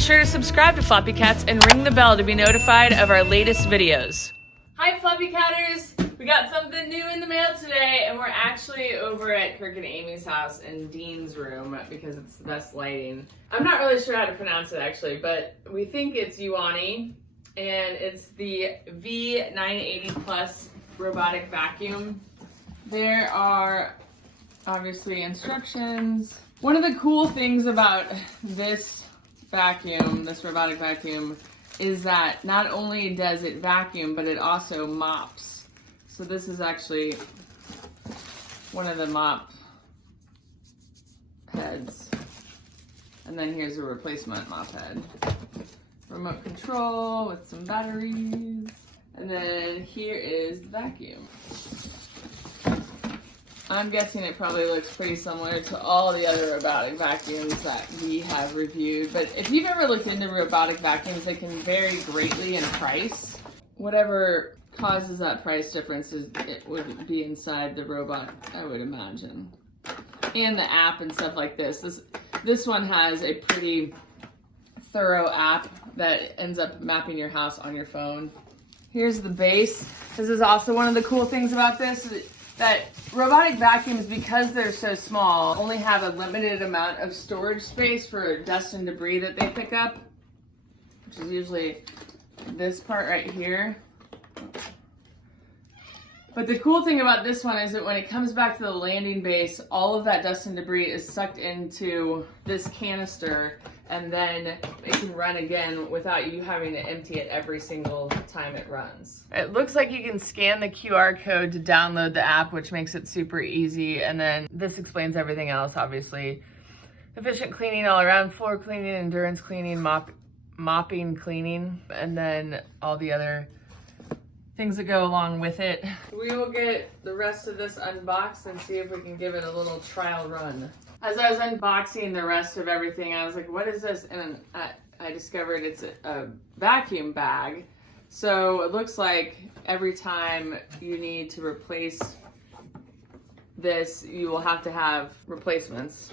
sure to subscribe to Floppycats and ring the bell to be notified of our latest videos. Hi Floppycatters! We got something new in the mail today, and we're actually over at Kirk and Amy's house in Dean's room because it's the best lighting. I'm not really sure how to pronounce it actually, but we think it's Uoni, and it's the V980 Plus robotic vacuum. There are obviously instructions. One of the cool things about this vacuum, this robotic vacuum, is that not only does it vacuum, but it also mops. So this is actually one of the mop heads. And then here's a replacement mop head. Remote control with some batteries. And then here is the vacuum. I'm guessing it probably looks pretty similar to all the other robotic vacuums that we have reviewed. But if you've ever looked into robotic vacuums, they can vary greatly in price. Whatever causes that price difference it would be inside the robot, I would imagine. And the app and stuff like this. This one has a pretty thorough app that ends up mapping your house on your phone. Here's the base. This is also one of the cool things about this, that robotic vacuums, because they're so small, only have a limited amount of storage space for dust and debris that they pick up, which is usually this part right here. But the cool thing about this one is that when it comes back to the landing base, all of that dust and debris is sucked into this canister, and then it can run again without you having to empty it every single time it runs. It looks like you can scan the QR code to download the app, which makes it super easy. And then this explains everything else, obviously. Efficient cleaning all around, floor cleaning, endurance cleaning, mopping cleaning, and then all the other things that go along with it. We will get the rest of this unboxed and see if we can give it a little trial run. As I was unboxing the rest of everything, I was like, what is this? And I discovered it's a vacuum bag. So it looks like every time you need to replace this, you will have to have replacements.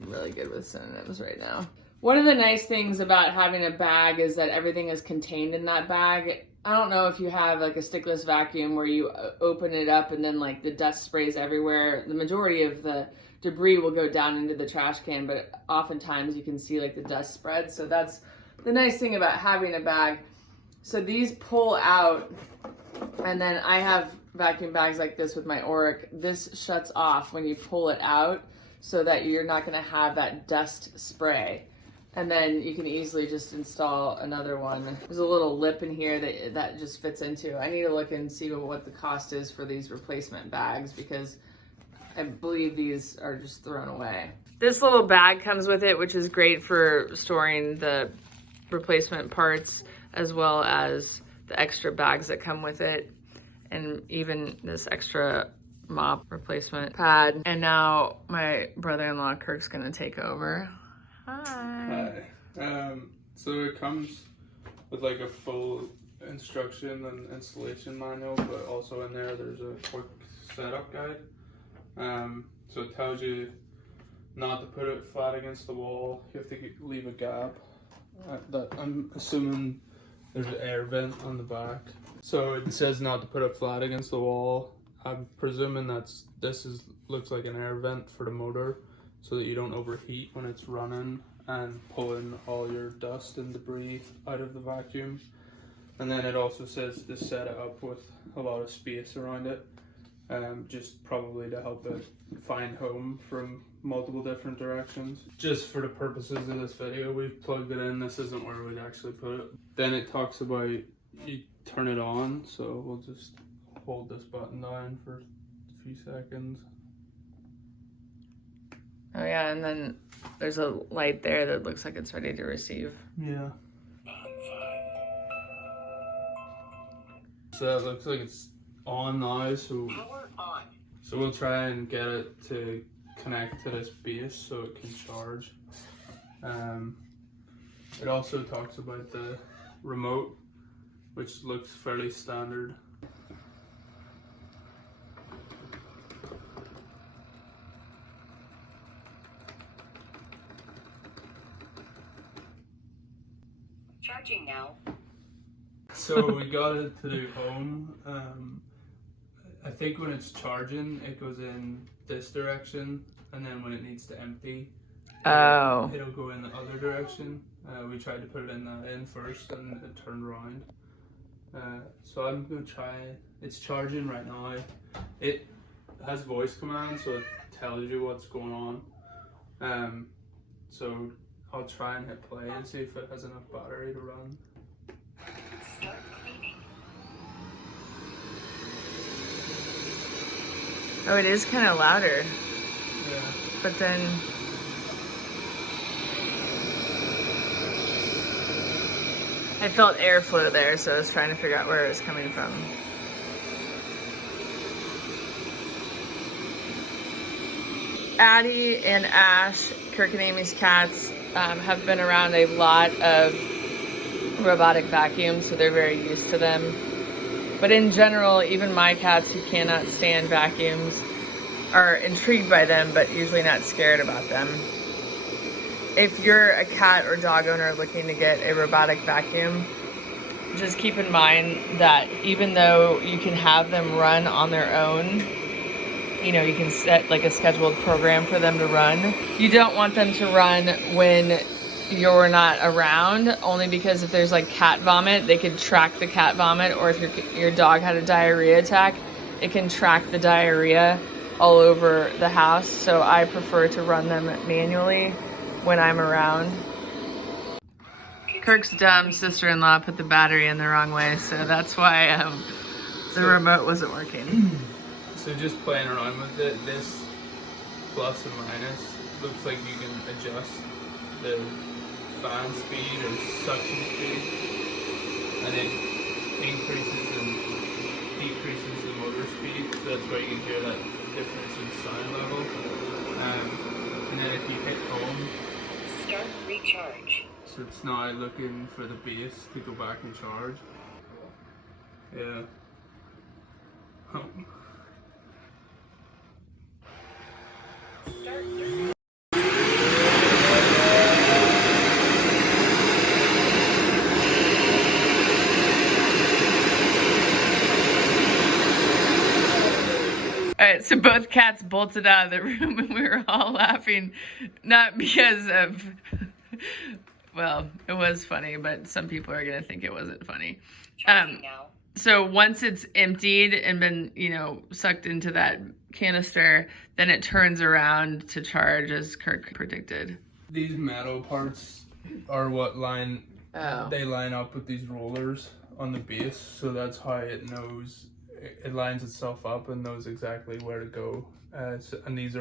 I'm really good with synonyms right now. One of the nice things about having a bag is that everything is contained in that bag. I don't know if you have like a stickless vacuum where you open it up and then like the dust sprays everywhere. The majority of the debris will go down into the trash can, but oftentimes you can see like the dust spread. So that's the nice thing about having a bag. So these pull out, and then I have vacuum bags like this with my Auric. This shuts off when you pull it out so that you're not gonna have that dust spray. And then you can easily just install another one. There's a little lip in here that just fits into. I need to look and see what the cost is for these replacement bags, because I believe these are just thrown away. This little bag comes with it, which is great for storing the replacement parts, as well as the extra bags that come with it, and even this extra mop replacement pad. And now my brother-in-law Kirk's gonna take over. Hi. So it comes with like a full instruction and installation manual, but also in there's a quick setup guide. So it tells you not to put it flat against the wall. You have to leave a gap. I'm assuming there's an air vent on the back. So it says not to put it flat against the wall. I'm presuming this looks like an air vent for the motor, so that you don't overheat when it's running and pulling all your dust and debris out of the vacuum. And then it also says to set it up with a lot of space around it, just probably to help it find home from multiple different directions. Just for the purposes of this video, we've plugged it in. This isn't where we'd actually put it. Then it talks about you turn it on, so we'll just hold this button down for a few seconds. Oh yeah, and then there's a light there that looks like it's ready to receive. Yeah. So it looks like it's on now, so we'll try and get it to connect to this base so it can charge. It also talks about the remote, which looks fairly standard. Charging now. So we got it to do home. I think when it's charging, it goes in this direction, and then when it needs to empty, it'll go in the other direction. We tried to put it in first, and it turned around. So I'm gonna try. It's charging right now. It has voice command, so it tells you what's going on. So I'll try and hit play and see if it has enough battery to run. Start cleaning. Oh, it is kind of louder. Yeah. But then... I felt airflow there, so I was trying to figure out where it was coming from. Addie and Ash, Kirk and Amy's cats, have been around a lot of robotic vacuums, so they're very used to them. But in general, even my cats who cannot stand vacuums are intrigued by them, but usually not scared about them. If you're a cat or dog owner looking to get a robotic vacuum, just keep in mind that even though you can have them run on their own, you know, you can set like a scheduled program for them to run. You don't want them to run when you're not around, only because if there's like cat vomit, they could track the cat vomit, or if your dog had a diarrhea attack, it can track the diarrhea all over the house. So I prefer to run them manually when I'm around. Kirk's dumb sister-in-law put the battery in the wrong way, so that's why the remote wasn't working. So just playing around with it, this plus and minus looks like you can adjust the fan speed or suction speed, and it increases and decreases the motor speed, so that's why you can hear that difference in sound level. And then if you hit home, Start recharge. so it's now looking for the base to go back and charge. Yeah. Start. Alright, so both cats bolted out of the room and we were all laughing, not because of, well, it was funny, but some people are going to think it wasn't funny. Charging now. So once it's emptied and been, you know, sucked into that canister, then it turns around to charge as Kirk predicted. These metal parts are what they line up with these rollers on the base, so that's how it knows, it lines itself up and knows exactly where to go. And these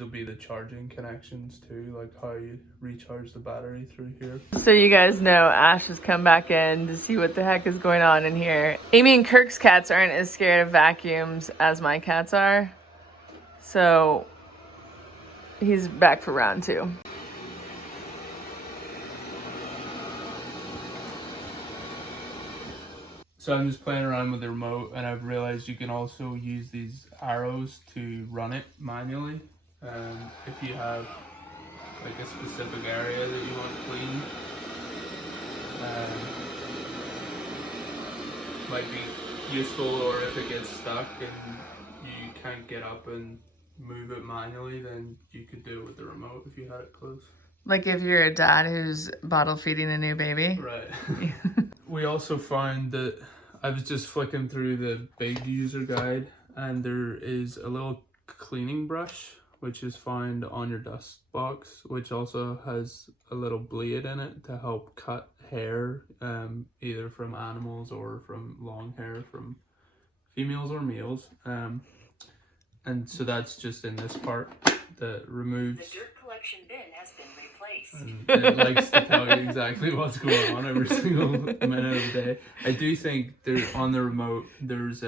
will be the charging connections too, like how you recharge the battery through here. So you guys know Ash has come back in to see what the heck is going on in here. Amy and Kirk's cats aren't as scared of vacuums as my cats are. So he's back for round 2. So I'm just playing around with the remote, and I've realized you can also use these arrows to run it manually. If you have like a specific area that you want clean, might be useful, or if it gets stuck and you can't get up and move it manually, then you could do it with the remote if you had it close. Like if you're a dad who's bottle feeding a new baby. Right. We also found that I was just flicking through the big user guide, and there is a little cleaning brush which is found on your dust box, which also has a little blade in it to help cut hair, either from animals or from long hair from females or males. And so that's just in this part that removes. The dirt collection bin has been replaced. And it likes to tell you exactly what's going on every single minute of the day. I do think there on the remote there's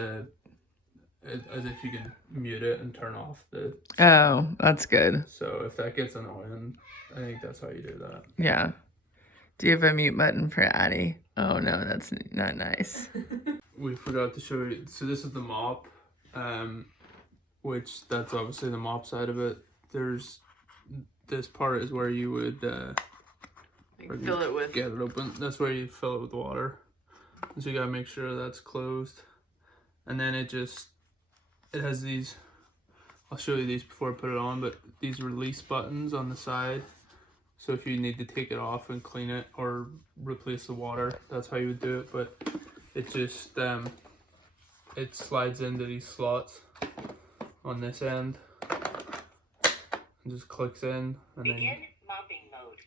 as if you can mute it and turn off the. Oh, that's good. So if that gets annoying, I think that's how you do that. Yeah. Do you have a mute button for Addie? Oh no, that's not nice. We forgot to show you. So this is the mop, which that's obviously the mop side of it. There's this part is where you would Like fill it with. Get it open. That's where you fill it with water. So you gotta make sure that's closed. And then it has these, I'll show you these before I put it on, but these release buttons on the side. So if you need to take it off and clean it or replace the water, that's how you would do it. But it just, it slides into these slots on this end and just clicks in, and Begin then mopping mode.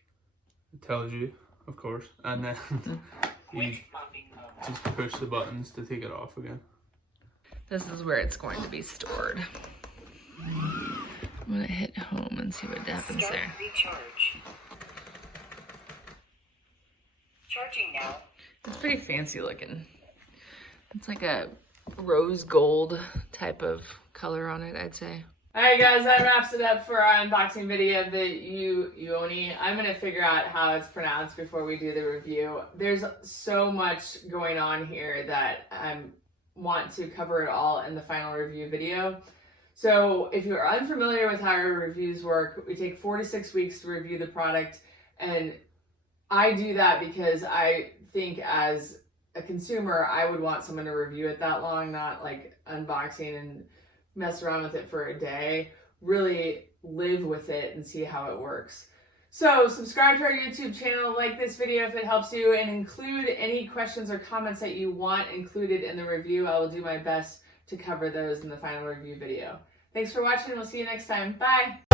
it tells you, of course, and then you Quit mopping mode. just push the buttons to take it off again. This is where it's going to be stored. I'm gonna hit home and see what happens Start there. recharge. Charging now. It's pretty fancy looking. It's like a rose gold type of color on it, I'd say. Alright guys, that wraps it up for our unboxing video of the Uoni. I'm going to figure out how it's pronounced before we do the review. There's so much going on here that I want to cover it all in the final review video. So if you're unfamiliar with how our reviews work, we take 4 to 6 weeks to review the product, and I do that because I think as a consumer, I would want someone to review it that long, not like unboxing and mess around with it for a day. Really live with it and see how it works. So subscribe to our YouTube channel, like this video if it helps you, and include any questions or comments that you want included in the review. I will do my best to cover those in the final review video. Thanks for watching. We'll see you next time. Bye.